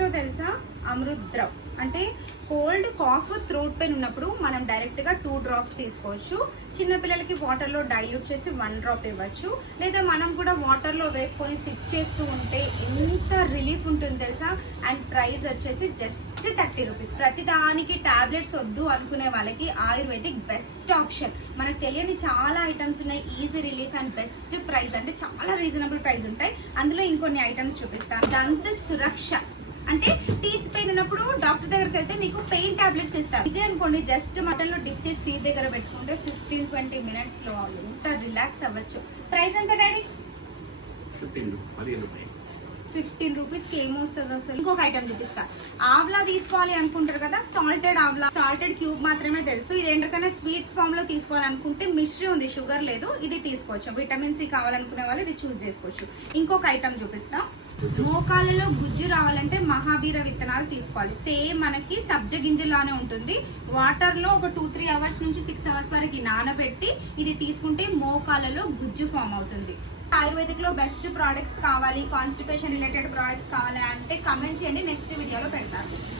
ఇదేంటో తెలుసా? అమృత్ ద్రవ్ అంటే కోల్డ్ కాఫ్ థ్రోట్ పెయిన్ ఉన్నప్పుడు మనం డైరెక్ట్గా 2 డ్రాప్స్ తీసుకోవచ్చు. చిన్నపిల్లలకి వాటర్లో డైల్యూట్ చేసి 1 డ్రాప్ ఇవ్వచ్చు. లేదా మనం కూడా వాటర్లో వేసుకొని సిప్ చేస్తూ ఉంటే ఎంత రిలీఫ్ ఉంటుంది తెలుసా. అండ్ ప్రైస్ వచ్చేసి జస్ట్ 30 రూపీస్. ప్రతిదానికి టాబ్లెట్స్ వద్దు అనుకునే వాళ్ళకి ఆయుర్వేదిక్ బెస్ట్ ఆప్షన్. మనకు తెలియని చాలా ఐటమ్స్ ఉన్నాయి. Easy relief and best price, అంటే చాలా రీజనబుల్ ప్రైస్ ఉంటాయి. అందులో ఇంకొన్ని ఐటమ్స్ చూపిస్తాను. దంత సురక్ష అంటే టీత్ పెయిన్ ఉన్నప్పుడు డాక్టర్ దగ్గరికి వెళ్తే మీకు పెయిన్ టాబ్లెట్స్ ఇస్తారు. ఇదే అనుకోండి, జస్ట్ మటన్ లో డిప్ చేసి టీత్ దగ్గర పెట్టుకుంటే 15-20 మినిట్స్ లో ఎంత రిలాక్స్ అవ్వచ్చు. ప్రైస్ ఎంత డాడీ? 15 రూపీస్కి ఏమొస్తుంది అసలు. ఇంకొక ఐటమ్ చూపిస్తా. ఆవ్లా తీసుకోవాలి అనుకుంటారు కదా, సాల్టెడ్ ఆవ్లా, సాల్టెడ్ క్యూబ్ మాత్రమే తెలుసు. ఇది ఏంటంటే స్వీట్ ఫామ్ లో తీసుకోవాలనుకుంటే మిశ్రీ ఉంది, షుగర్ లేదు, ఇది తీసుకోవచ్చు. విటమిన్ సి కావాలనుకునే వాళ్ళు ఇది చూస్ చేసుకోవచ్చు. ఇంకొక ఐటమ్ చూపిస్తా. మోకాళ్ళలో గుజ్జు రావాలంటే మహాబీర విత్తనాలు తీసుకోవాలి. సేమ్ మనకి సబ్జ గింజలానే ఉంటుంది. వాటర్లో ఒక 2-3 అవర్స్ నుంచి 6 అవర్స్ వరకు నానబెట్టి ఇది తీసుకుంటే మోకాళ్ళలో గుజ్జు ఫామ్ అవుతుంది. ఆయుర్వేదిక్ లో బెస్ట్ ప్రోడక్ట్స్ కావాలి, కాన్స్టిపేషన్ రిలేటెడ్ ప్రోడక్ట్స్ కావాలి అంటే కమెంట్ చేయండి, నెక్స్ట్ వీడియోలో పెడతాను.